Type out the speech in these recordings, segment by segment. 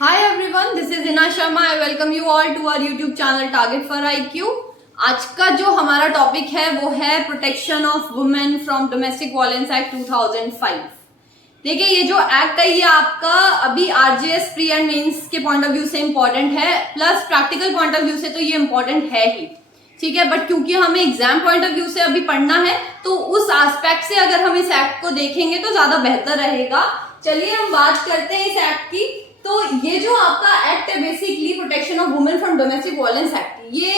Hi everyone, this is Ina Sharma. I welcome you all to our YouTube channel Target for IQ. आज का जो हमारा topic है वो है protection of women from domestic violence act 2005। देखिए ये जो एक्ट है ये आपका अभी आरजेएस प्री एंड मेंस के पॉइंट ऑफ व्यू से इम्पोर्टेंट है, plus practical point of view से तो ये इम्पोर्टेंट है ही, ठीक है। बट क्योंकि हमें एग्जाम पॉइंट ऑफ व्यू से अभी पढ़ना है तो उस एस्पेक्ट से अगर हम इस एक्ट को देखेंगे तो ज्यादा बेहतर रहेगा। चलिए हम बात करते हैं इस एक्ट की। तो ये जो आपका एक्ट है basically protection of women from domestic violence act, ये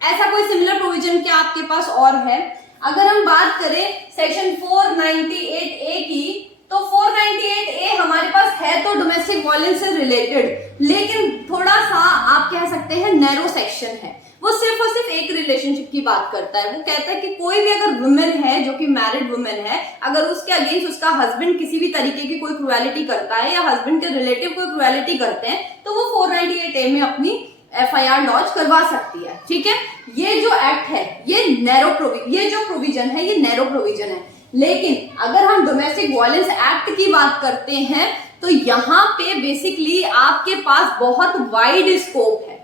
ऐसा कोई सिमिलर प्रोविजन क्या आपके पास और है? अगर हम बात करें सेक्शन 498A की, तो 498A हमारे पास है तो डोमेस्टिक वायलेंस से रिलेटेड, लेकिन थोड़ा सा आप कह सकते हैं नैरो सेक्शन है। वो सिर्फ और सिर्फ एक रिलेशनशिप की बात करता है। वो कहता है कि कोई भी अगर वुमेन है जो कि मैरिड वुमेन है, अगर उसके अगेंस्ट उसका हस्बैंड किसी भी तरीके की कोई क्रुएलिटी करता है या हस्बैंड के रिलेटिव कोई क्रुएलिटी करते हैं तो वो 498A में अपनी FIR लॉन्च करवा सकती है, ठीक है। ये जो एक्ट है ये जो प्रोविजन है ये नैरो प्रोविजन है। लेकिन अगर हम डोमेस्टिक वायलेंस एक्ट की बात करते हैं तो यहाँ पे बेसिकली आपके पास बहुत वाइड स्कोप है।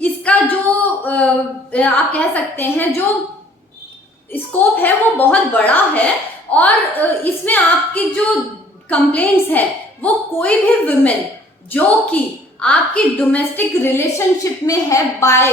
इसका जो आप कह सकते हैं जो स्कोप है वो बहुत बड़ा है, और इसमें आपकी जो कंप्लेंट्स है वो कोई भी वुमेन जो कि आपकी डोमेस्टिक रिलेशनशिप में है बाय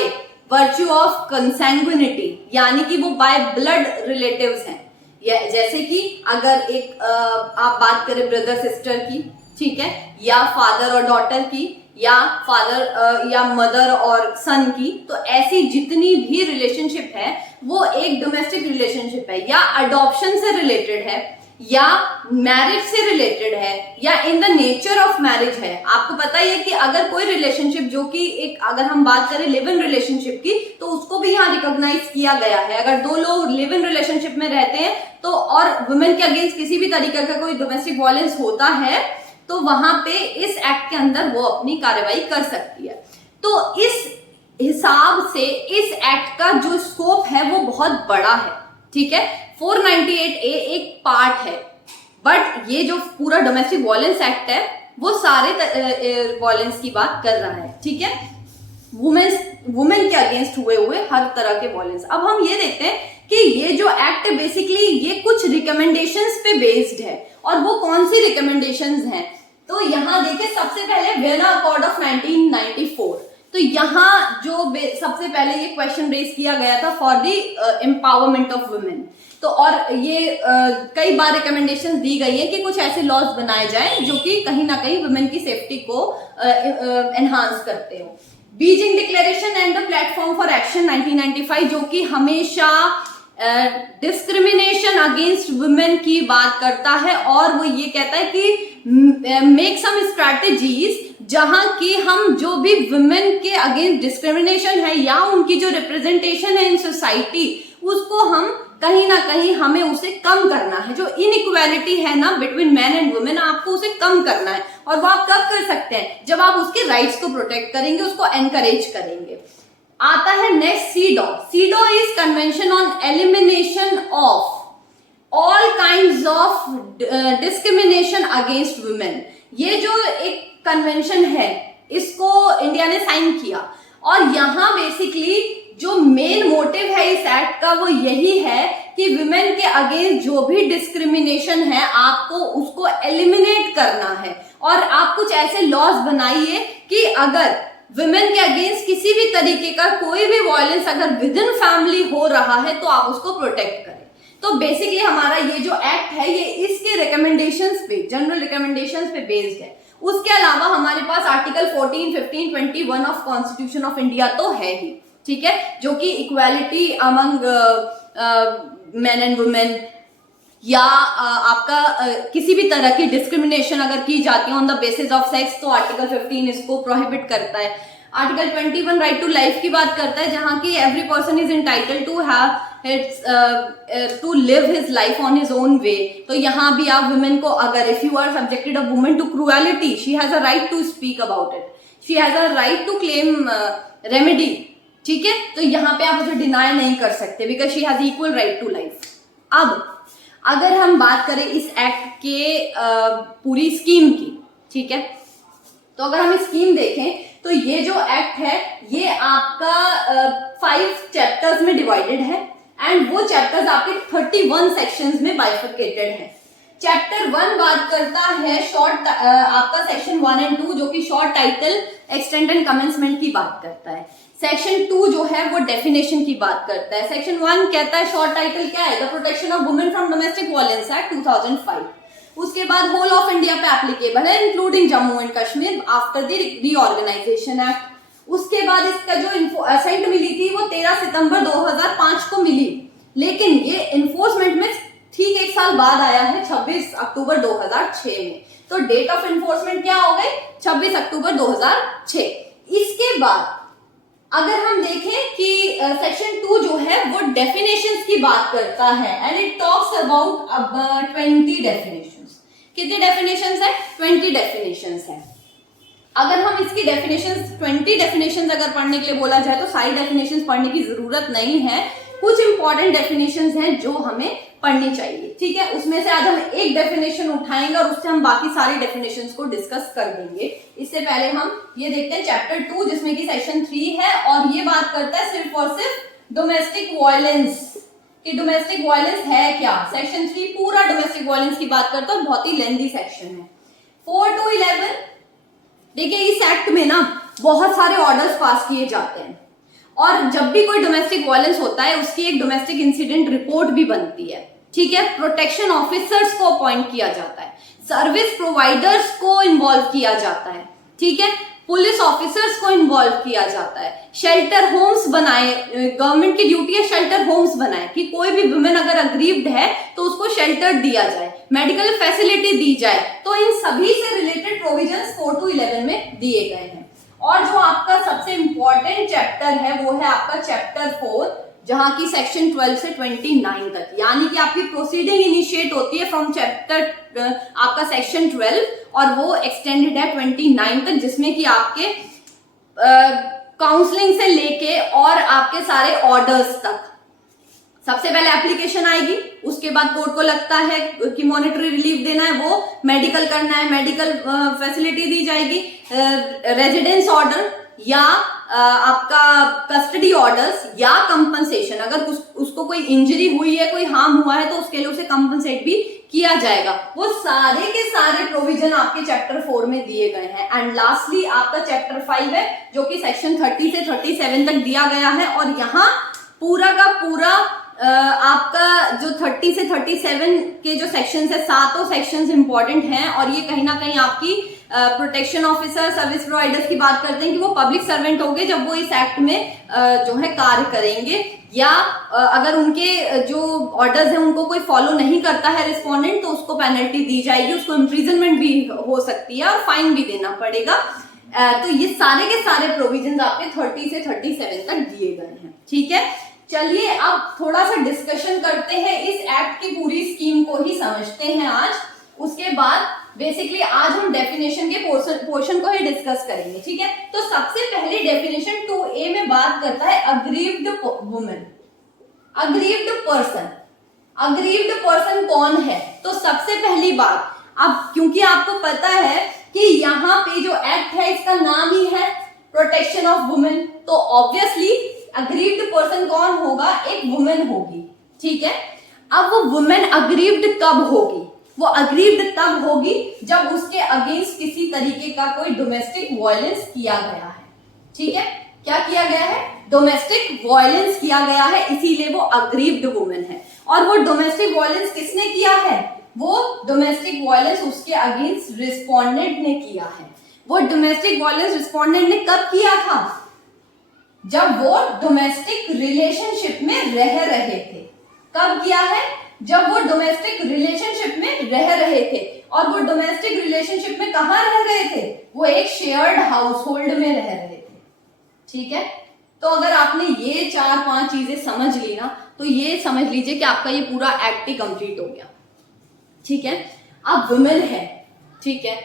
वर्च्यू ऑफ कंसैंग्विनिटी, यानी कि वो बाय ब्लड रिलेटिव्स हैं, जैसे कि अगर एक आप बात करें ब्रदर सिस्टर की, ठीक है, या फादर और डॉटर की, या फादर या मदर और सन की, तो ऐसी जितनी भी रिलेशनशिप है वो एक डोमेस्टिक रिलेशनशिप है, या अडॉप्शन से रिलेटेड है, या मैरिज से रिलेटेड है, या in the nature of marriage है। आपको पता ही है कि अगर कोई रिलेशनशिप जो कि एक, अगर हम बात करें लिव इन रिलेशनशिप की, तो उसको भी यहाँ रिकॉग्नाइज किया गया है। अगर दो लोग लिव इन रिलेशनशिप में रहते हैं तो और वुमेन के अगेंस्ट किसी भी तरीके का कोई डोमेस्टिक वायलेंस होता है तो वहां पे इस एक्ट के अंदर वो अपनी कार्रवाई कर सकती है। तो इस हिसाब से इस एक्ट का जो स्कोप है वो बहुत बड़ा है, ठीक है। 498A एक पार्ट है, बट ये जो पूरा डोमेस्टिक वायलेंस एक्ट है वो सारे वायलेंस की बात कर रहा है, ठीक है, वुमेन के अगेंस्ट हुए हर तरह के वायलेंस। अब हम ये देखते हैं कि ये जो एक्ट है बेसिकली ये कुछ रिकमेंडेशंस पे बेस्ड है, और वो कौन सी रिकमेंडेशंस हैं? तो यहाँ देखिए, सबसे पहले वियना अकॉर्ड ऑफ 1994। तो यहाँ जो सबसे पहले ये क्वेश्चन रेज किया गया था for the empowerment of women. तो और ये कई बार रिकमेंडेशंस दी गई है कि कुछ ऐसे लॉज बनाए जाएं जो कि कहीं ना कहीं वुमेन की सेफ्टी को एनहांस करते हो। Beijing declaration and the platform for action 1995, जो कि हमेशा डिस्क्रिमिनेशन अगेंस्ट वुमेन की बात करता है, और वो ये कहता है कि मेक सम स्ट्रैटेजीज जहां कि हम जो भी वुमेन के अगेंस्ट डिस्क्रिमिनेशन है या उनकी जो रिप्रेजेंटेशन है इन सोसाइटी, उसको हम कहीं ना कहीं हमें उसे कम करना है। जो इनइक्वालिटी है ना बिटवीन मैन एंड वुमेन, आपको उसे कम करना है। और वो आप कब कर सकते हैं? जब आप उसके राइट्स को प्रोटेक्ट करेंगे, उसको एनकरेज करेंगे। आता है next CEDAW. CEDAW is convention on elimination of all kinds of discrimination against women. ये जो एक कन्वेंशन है इसको इंडिया ने साइन किया, और यहाँ बेसिकली जो मेन मोटिव है इस एक्ट का वो यही है कि वुमेन के अगेंस्ट जो भी डिस्क्रिमिनेशन है आपको उसको एलिमिनेट करना है। और आप कुछ ऐसे लॉज बनाइए कि अगर वुमेन के अगेंस्ट किसी भी तरीके का कोई भी वायलेंस अगर विद इन फैमिली हो रहा है तो आप उसको प्रोटेक्ट करें। तो बेसिकली हमारा ये जो एक्ट है ये इसके रिकमेंडेशंस पे, जनरल रिकमेंडेशंस पे बेस्ड है। उसके अलावा हमारे पास article 14, 15, 21 of constitution of India तो है ही, ठीक है, जो कि equality among men and women, या आपका किसी भी तरह की डिस्क्रिमिनेशन अगर की जाती है on the basis of sex, तो आर्टिकल 15 इसको प्रोहिबिट करता है। आर्टिकल 21 राइट टू लाइफ की बात करता है, जहां की every person is entitled to have to live his life on his own way. तो यहाँ भी आप वुमेन को, अगर if you are subjected a women to cruelty, she has a right to speak about it, she has a right to claim remedy, ठीक है। तो यहाँ पे आप उसे डिनाई नहीं कर सकते because she has equal right to life. अब अगर हम बात करें इस एक्ट के पूरी स्कीम की, ठीक है, तो अगर हम स्कीम देखें तो ये जो एक्ट है ये आपका 5 चैप्टर्स में डिवाइडेड है एंड वो चैप्टर्स आपके 31 सेक्शंस में बाइफरकेटेड है। चैप्टर 1 बात करता है शॉर्ट आपका सेक्शन 1 एंड 2 जो कि short title extend and commencement की बात करता है। सेक्शन 2 जो है वो डेफिनेशन की बात करता है। सेक्शन 1 कहता है शॉर्ट टाइटल क्या है, the protection of women from domestic violence act 2005। उसके बाद होल ऑफ इंडिया पे एप्लीकेबल है including Jammu and Kashmir after the reorganisation act. उसके बाद इसका जो असेंट मिली थी वो 13 सितंबर 2005 को मिली, लेकिन ये इन्फोर्समेंट में ठीक एक साल बाद आया है 26 अक्टूबर 2006 में। तो डेट ऑफ इन्फोर्समेंट क्या हो गई 26 अक्टूबर 2006। इसके बाद अगर हम देखें कि सेक्शन 2 जो है वो डेफिनेशंस की बात करता है and it talks about 20 definitions. कितनी डेफिनेशंस है 20 डेफिनेशंस है। अगर हम इसकी डेफिनेशंस 20 डेफिनेशंस अगर पढ़ने के लिए बोला जाए तो सारी डेफिनेशंस पढ़ने की जरूरत नहीं है, कुछ इंपॉर्टेंट डेफिनेशंस हैं जो हमें पढ़नी चाहिए, ठीक है। उसमें से आज हम एक डेफिनेशन उठाएंगे और उससे हम बाकी सारी डेफिनेशंस को डिस्कस कर देंगे। इससे पहले हम ये देखते हैं चैप्टर 2 जिसमें कि सेक्शन 3 है और ये बात करता है सिर्फ और सिर्फ डोमेस्टिक वायलेंस कि डोमेस्टिक वायलेंस है क्या। सेक्शन 3 पूरा डोमेस्टिक वायलेंस की बात करता है, बहुत ही लेंथी सेक्शन है। 4 to 11 देखिए इस एक्ट में ना बहुत सारे ऑर्डर्स पास किए जाते हैं और जब भी कोई डोमेस्टिक वायलेंस होता है उसकी एक डोमेस्टिक इंसिडेंट रिपोर्ट भी बनती है, ठीक है। प्रोटेक्शन ऑफिसर्स को अपॉइंट किया जाता है, सर्विस प्रोवाइडर्स को इन्वॉल्व किया जाता है, ठीक है। पुलिस ऑफिसर्स को इन्वॉल्व किया जाता है, शेल्टर होम्स बनाए, गवर्नमेंट की ड्यूटी है शेल्टर होम्स बनाए कि कोई भी वुमेन अगर अग्रीव्ड है तो उसको शेल्टर दिया जाए, मेडिकल फैसिलिटी दी जाए। तो इन सभी से रिलेटेड प्रोविजंस 4 to 11 में दिए गए हैं। और जो आपका सबसे इंपॉर्टेंट चैप्टर है वो है आपका चैप्टर 4 जहां की सेक्शन 12 से 29 तक, यानी कि आपकी प्रोसीडिंग इनिशिएट होती है फ्रॉम चैप्टर आपका सेक्शन 12 और वो एक्सटेंडेड है 29 तक, जिसमें कि आपके काउंसलिंग से लेके और आपके सारे ऑर्डर्स तक। सबसे पहले एप्लीकेशन आएगी, उसके बाद कोर्ट को लगता है कि मॉनेटरी रिलीफ देना है, वो मेडिकल करना है, मेडिकल फैसिलिटी दी जाएगी, रेजिडेंस ऑर्डर या आपका कस्टडी ऑर्डर्स या कंपनसेशन। अगर उसको कोई इंजरी हुई है, कोई हार्म हुआ है तो उसके लिए उसे कंपनसेट भी किया जाएगा। वो सारे के सारे प्रोविजन आपके चैप्टर 4 में दिए गए हैं। एंड लास्टली आपका चैप्टर 5 है जो कि सेक्शन 30 से 37 तक दिया गया है और यहाँ पूरा का पूरा आपका जो 30 से 37 के जो सेक्शंस है, सातों सेक्शंस इंपॉर्टेंट हैं और ये कहीं ना कहीं आपकी प्रोटेक्शन ऑफिसर, सर्विस प्रोवाइडर्स की बात करते हैं कि वो पब्लिक सर्वेंट होंगे जब वो इस एक्ट में जो है कार्य करेंगे, या अगर उनके जो ऑर्डर्स हैं उनको कोई फॉलो नहीं करता है रिस्पोंडेंट तो उसको पेनल्टी दी जाएगी, उसको इम्प्रिजनमेंट भी हो सकती है और फाइन भी देना पड़ेगा। तो ये सारे के सारे प्रोविजन आपके 30 से 37 तक दिए गए हैं, ठीक है। चलिए अब थोड़ा सा डिस्कशन करते हैं, इस एक्ट की पूरी स्कीम को ही समझते हैं आज। उसके बाद बेसिकली आज हम डेफिनेशन के पोर्शन को ही डिस्कस करेंगे, ठीक है। तो सबसे पहले डेफिनेशन 2A में बात करता है aggrieved women, aggrieved person. Aggrieved person कौन है? तो सबसे पहली बात, अब क्योंकि आपको पता है कि यहाँ पे जो एक्ट है इसका नाम ही है प्रोटेक्शन ऑफ वुमेन, तो ऑब्वियसली अग्रीव्ड पर्सन कौन होगा? एक वुमेन होगी, ठीक है। अब वो वुमेन अग्रीव्ड कब होगी? वो अग्रीव्ड तब होगी जब उसके अगेंस्ट किसी तरीके का कोई डोमेस्टिक वायलेंस किया गया है, ठीक है। क्या किया गया है? डोमेस्टिक वायलेंस किया गया है, इसीलिए वो अग्रीव्ड वुमेन है। और वो डोमेस्टिक वायलेंस किसने किया है? वो डोमेस्टिक वायलेंस उसके अगेंस्ट रिस्पोंडेंट ने किया है। वो डोमेस्टिक वायलेंस रिस्पोंडेंट ने कब किया था? जब वो डोमेस्टिक रिलेशनशिप में रह रहे थे। कब किया है? जब वो डोमेस्टिक रिलेशनशिप में रह रहे थे। और वो डोमेस्टिक रिलेशनशिप में कहां रह रहे थे? वो एक शेयर्ड हाउस होल्ड में रह रहे थे, ठीक है। तो अगर आपने ये 4-5 चीजें समझ ली ना, तो ये समझ लीजिए कि आपका ये पूरा एक्ट ही कंप्लीट हो गया, ठीक है। अब वुमेन है, ठीक है,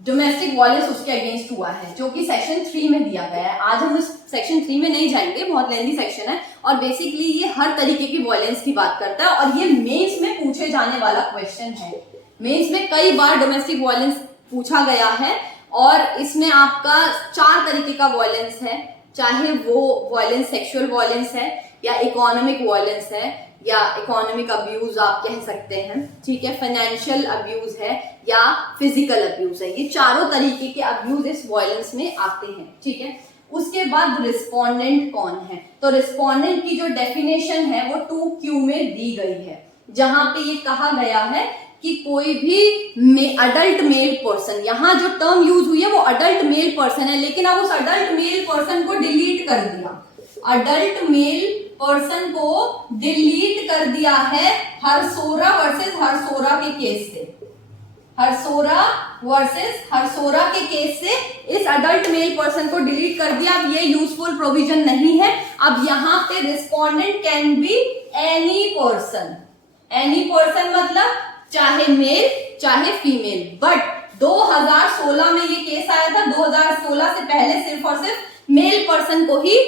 डोमेस्टिक वायलेंस उसके अगेंस्ट हुआ है जो कि सेक्शन 3 में दिया गया है। आज हम इस सेक्शन 3 में नहीं जाएंगे, बहुत लेंथी सेक्शन है और बेसिकली ये हर तरीके की वायलेंस की बात करता है और ये मेंस में पूछे जाने वाला क्वेश्चन है। मेंस में कई बार डोमेस्टिक वायलेंस पूछा गया है और इसमें आपका 4 तरीके का वायलेंस है, चाहे वो वायलेंस सेक्सुअल वायलेंस है या इकोनॉमिक वायलेंस है या इकोनॉमिक अब्यूज आप कह सकते हैं, ठीक है, फाइनेंशियल अब्यूज है या फिजिकल अब्यूज है। ये चारों तरीके के अब्यूज इस वायलेंस में आते हैं, ठीक है। उसके बाद रिस्पोंडेंट कौन है, तो रिस्पोंडेंट की जो डेफिनेशन है वो 2Q में दी गई है, जहां पे ये कहा गया है कि कोई भी अडल्ट मेल पर्सन, यहाँ जो टर्म यूज हुई है वो अडल्ट मेल पर्सन है, लेकिन अब उस अडल्ट मेल पर्सन को डिलीट कर दिया, अडल्ट मेल पर्सन को डिलीट कर दिया है हरसोरा वर्सेस हरसोरा के केस से, हरसोरा वर्सेस हरसोरा के केस से इस अडल्ट मेल पर्सन को डिलीट कर दिया। अब ये यूजफुल प्रोविजन नहीं है। अब यहाँ पे respondent can be any person, any person मतलब चाहे मेल चाहे फीमेल, बट 2016 में ये केस आया था, 2016 से पहले सिर्फ और सिर्फ मेल पर्सन को ही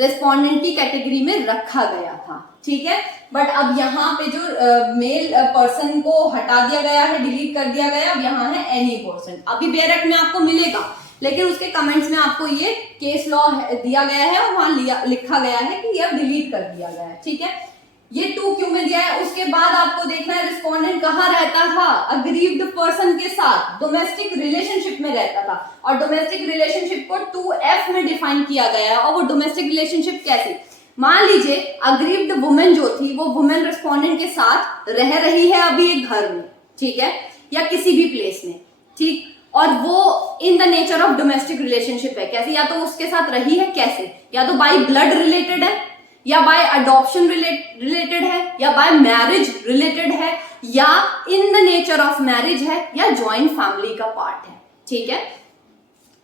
रेस्पोंडेंट की कैटेगरी में रखा गया था, ठीक है। बट अब यहाँ पे जो मेल पर्सन को हटा दिया गया है, डिलीट कर दिया गया, अब यहाँ है एनी पर्सन। अभी बेरक में आपको मिलेगा, लेकिन उसके कमेंट्स में आपको ये केस लॉ दिया गया है और वहां लिखा गया है कि ये डिलीट कर दिया गया है, ठीक है। ये 2Q में दिया है। उसके बाद आपको देखना है रिस्पोंडेंट कहाँ रहता था, अग्रीव्ड पर्सन के साथ डोमेस्टिक रिलेशनशिप में रहता था, और डोमेस्टिक रिलेशनशिप को 2F में डिफाइन किया गया है। और वो डोमेस्टिक रिलेशनशिप कैसे, मान लीजिए अग्रीव्ड वुमेन जो थी वो वुमेन रिस्पोंडेंट के साथ रह रही है अभी एक घर में, ठीक है, या किसी भी प्लेस में, ठीक, और वो in the nature of domestic relationship है। कैसे, या तो उसके साथ रही है, कैसे, या तो बाय ब्लड रिलेटेड है, या बाय अडॉप्शन रिलेटेड है, या बाय मैरिज रिलेटेड है, या in the nature of marriage है, या ज्वाइंट फैमिली का पार्ट है, ठीक है।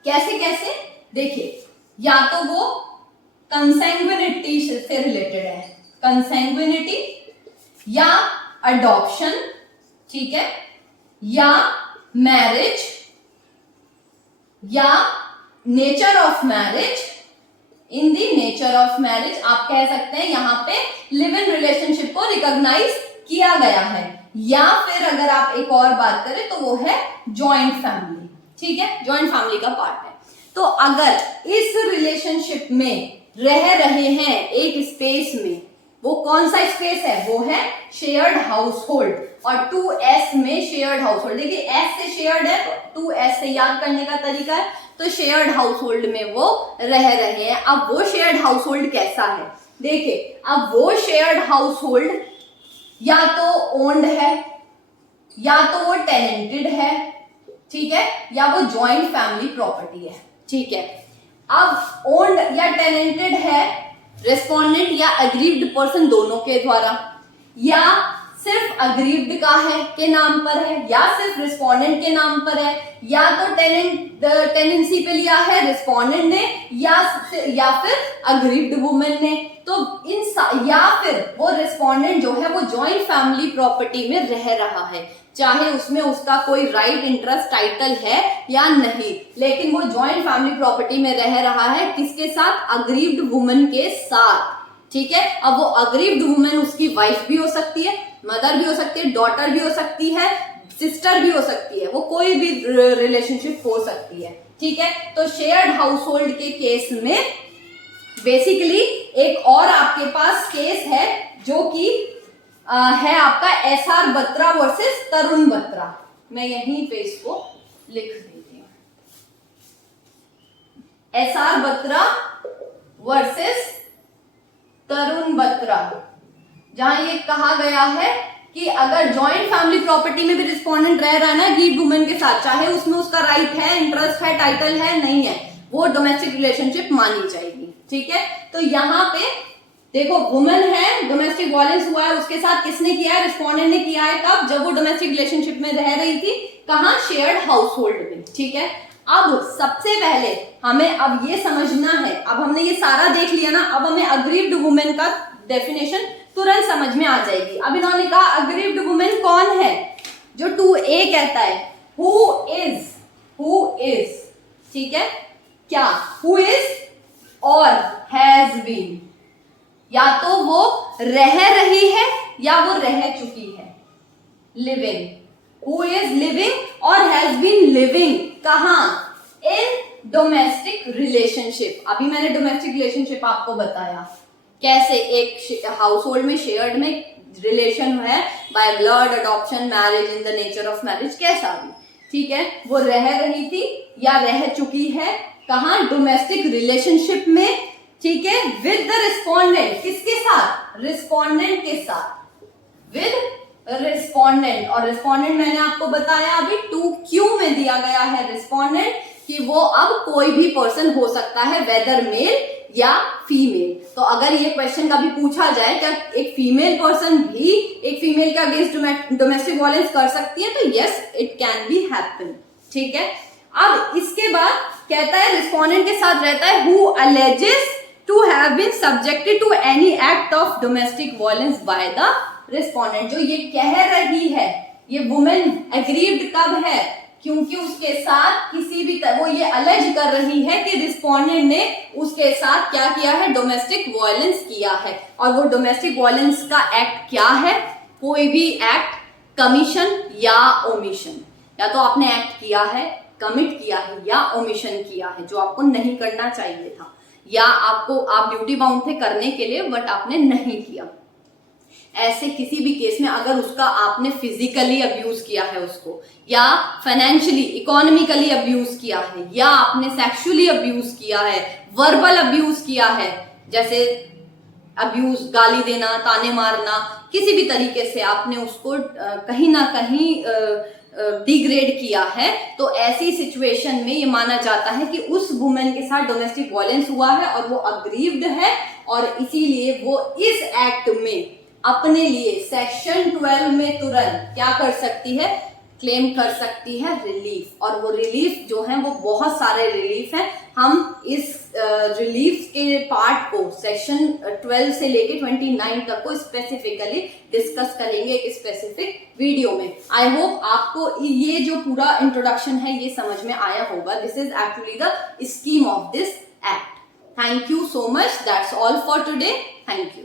कैसे कैसे देखिए, या तो वो कंसैंग्विनिटी से रिलेटेड है, कंसैंग्विनिटी, या अडॉप्शन, ठीक है, या मैरिज, या nature of marriage, in the nature of marriage आप कह सकते हैं यहाँ पे लिव इन रिलेशनशिप को रिकॉग्नाइज किया गया है, या फिर अगर आप एक और बात करें तो वो है जॉइंट फैमिली, ठीक है, जॉइंट फैमिली का पार्ट है। तो अगर इस रिलेशनशिप में रह रहे हैं एक स्पेस में, वो कौन सा स्पेस है, वो है शेयर्ड हाउस होल्ड, और 2S में शेयर्ड हाउस होल्ड, देखिए S से शेयर्ड है, 2S से याद करने का तरीका है, तो शेयर्ड हाउस होल्ड में वो रह रहे हैं। अब वो शेयर्ड हाउस होल्ड कैसा है, देखिए, अब वो शेयर्ड हाउस होल्ड या तो ओन्ड है, या तो वो टेनेंटेड है, ठीक है, या वो ज्वाइंट फैमिली प्रॉपर्टी है, ठीक है। अब ओन्ड या टेनेंटेड है रेस्पोंडेंट या अग्रीव्ड पर्सन दोनों के द्वारा, या सिर्फ अग्रीव्ड का है के नाम पर है, या सिर्फ रिस्पोंडेंट के नाम पर है, या तो टेनेंसी पे लिया है रिस्पोंडेंट ने, या फिर अग्रीव्ड वुमेन ने, तो या फिर वो रिस्पोंडेंट जो है वो जॉइंट फैमिली प्रॉपर्टी में रह रहा है, चाहे उसमें उसका कोई राइट इंटरेस्ट टाइटल है या नहीं, लेकिन वो जॉइंट फैमिली प्रॉपर्टी में रह रहा है, किसके साथ, अग्रीव्ड वुमेन के साथ, ठीक है। अब वो अग्रीव्ड वुमेन उसकी वाइफ भी हो सकती है, मदर भी हो सकती है, डॉटर भी हो सकती है, सिस्टर भी हो सकती है, वो कोई भी रिलेशनशिप हो सकती है, ठीक है। तो शेयर्ड हाउस होल्ड के केस में बेसिकली एक और आपके पास केस है जो कि है आपका SR बत्रा वर्सेस तरुण बत्रा। मैं यहीं पे इसको लिख देती हूँ, SR बत्रा वर्सेस तरुण बत्रा, जहां ये कहा गया है कि अगर जॉइंट फैमिली प्रॉपर्टी में भी रिस्पोंडेंट रह रहा है ना अग्रीव्ड वुमेन के साथ, चाहे उसमें उसका राइट है, इंटरेस्ट है, टाइटल है, नहीं है, वो डोमेस्टिक रिलेशनशिप मानी जाएगी, ठीक है। तो यहाँ पे देखो, वुमेन है, डोमेस्टिक वायलेंस हुआ है, उसके साथ किसने किया है, रिस्पोंडेंट ने किया है, कब, जब वो डोमेस्टिक रिलेशनशिप में रह रही थी, कहाँ, शेयर्ड हाउस होल्ड में, ठीक है। अब सबसे पहले हमें अब ये समझना है, अब हमने ये सारा देख लिया ना, अब हमें अग्रीव्ड वुमेन का डेफिनेशन तुरंत समझ में आ जाएगी। अब इन्होंने कहा अग्रीव्ड वुमेन कौन है, जो 2A कहता है, हु इज, ठीक है, क्या, हु इज और हैज बीन, या तो वो रह रही है या वो रह चुकी है, लिविंग, हु इज लिविंग और हैज बीन लिविंग, कहां, डोमेस्टिक रिलेशनशिप। अभी मैंने डोमेस्टिक रिलेशनशिप आपको बताया कैसे एक हाउस होल्ड में शेयर्ड में रिलेशन है by blood, adoption, marriage, in the nature of marriage, कैसा भी, ठीक है, वो रह रही थी या रह चुकी है कहाँ, डोमेस्टिक रिलेशनशिप में, ठीक है, विद द रिस्पोंडेंट, किसके साथ, रिस्पोंडेंट के साथ, विद रिस्पोंडेंट। और रिस्पोंडेंट मैंने आपको बताया अभी 2Q में दिया गया है रिस्पोंडेंट कि वो अब कोई भी पर्सन हो सकता है, वेदर मेल या फीमेल। तो अगर ये क्वेश्चन कभी पूछा जाए क्या एक फीमेल पर्सन भी एक फीमेल के अगेंस्ट डोमेस्टिक वायलेंस कर सकती है, तो yes it can be happen, ठीक है। अब इसके बाद कहता है रिस्पोंडेंट के साथ रहता है who alleges to have been subjected to any act of domestic violence by the respondent. जो ये कह रही है, ये वुमेन एग्रीड कब है, क्योंकि उसके साथ किसी भी वो ये अलेज कर रही है कि रिस्पोंडेंट ने उसके साथ क्या किया है, डोमेस्टिक वायलेंस किया है। और वो डोमेस्टिक वायलेंस का एक्ट क्या है, कोई भी एक्ट, कमीशन या ओमिशन, या तो आपने एक्ट किया है, कमिट किया है या ओमिशन किया है जो आपको नहीं करना चाहिए था, या आप ड्यूटी बाउंड थे करने के लिए बट आपने नहीं किया। ऐसे किसी भी केस में अगर उसका आपने फिजिकली अब्यूज किया है उसको, या फाइनेंशियली इकोनॉमिकली अब्यूज किया है, या आपने सेक्सुअली अब्यूज किया है, वर्बल अब्यूज किया है, जैसे अब्यूज, गाली देना, ताने मारना, किसी भी तरीके से आपने उसको कहीं ना कहीं डिग्रेड किया है, तो ऐसी सिचुएशन में ये माना जाता है कि उस वुमेन के साथ डोमेस्टिक वायलेंस हुआ है और वो अग्रीव्ड है, और इसीलिए वो इस एक्ट में अपने लिए सेक्शन 12 में तुरंत क्या कर सकती है, क्लेम कर सकती है रिलीफ। और वो रिलीफ जो है वो बहुत सारे रिलीफ हैं, हम इस रिलीफ के पार्ट को सेक्शन 12 से लेके 29 तक को स्पेसिफिकली डिस्कस करेंगे एक स्पेसिफिक वीडियो में। आई होप आपको ये जो पूरा इंट्रोडक्शन है ये समझ में आया होगा। This is actually the scheme of this act. Thank you so much, that's all for today, thank you.